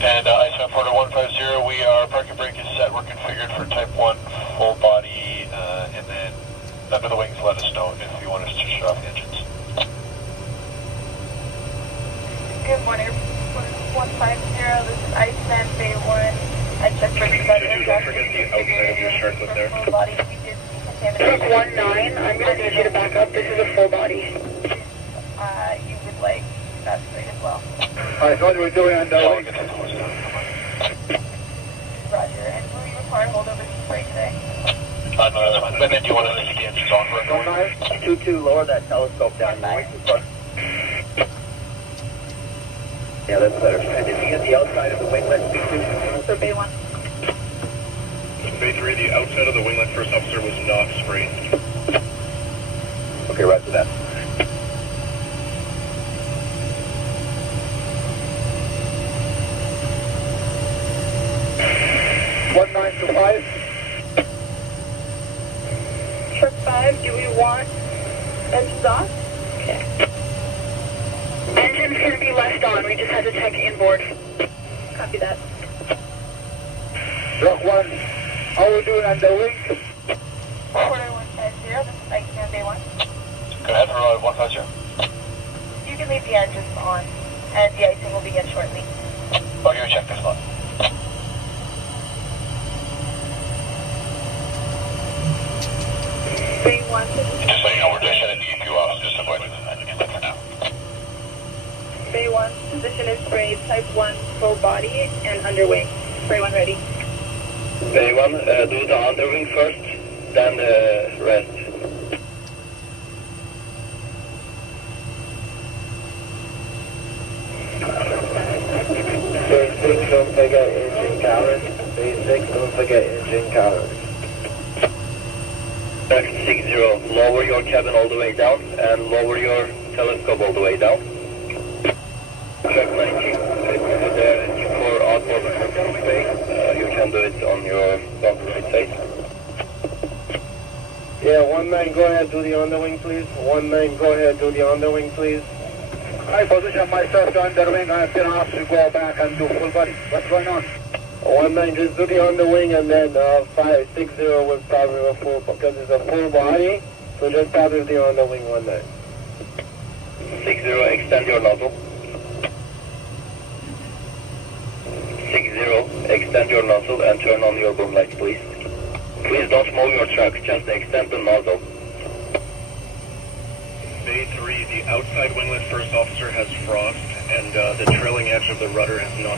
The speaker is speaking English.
And ISM Porter 150, we are parking brake is set. We're configured for type 1 full body, and then under the wings, let us know if you want us to shut off the engines. Good morning, 150, this is ISM Bay 1. I checked for the Don't forget the outside of your sharklet there. full body. We did Truck 19, I'm going to need you to back up. This is a full body. You would like that straight as well. Alright, so what are we doing on the wing? Roger. And will you require holdover to spray today? No, that's fine. And then do you want us to keep the engines on for a moment? 2-2, lower that telescope down. Yeah, that's better. And if you get the outside of the winglet, B2. For Bay 1. Bay 3, the outside of the winglet first officer was not sprayed. Okay, right to that. One 925. Truck 5, do we want engines off? Okay. Engine's going to be left on. We just had to check inboard. Copy that. Truck 1, how are we doing on the wing? Porter 150, this is ISM Bay 1. Go ahead for 150. You can leave the engines on, and the icing will begin shortly. I'll give you a check this one. Bay 1. Just so you know, we're just shutting the EQ off, just avoid it for now. Bay 1, position is sprayed, type 1, full body, and underwing. Spray 1 ready. Bay 1, do the underwing first, then the rest. Bay 6, don't forget engine counters. Bay 6, don't forget engine counters. Back 60, lower your cabin all the way down and lower your telescope all the way down. Track 19, there for outboard bay. You can do it on your right side. Yeah, 19, go ahead, do the underwing, please. 19, go ahead, do the underwing, please. I position myself to underwing. I've been asked to go back and do full body. What's going on? 19, just do the underwing, and then 560 will probably a full, because it's a full body, so just probably the underwing 19. 60, extend your nozzle. 60, extend your nozzle and turn on your boom lights, please. Please don't move your truck, just extend the nozzle. Bay 3, the outside winglet first officer has frost, and the trailing edge of the rudder has not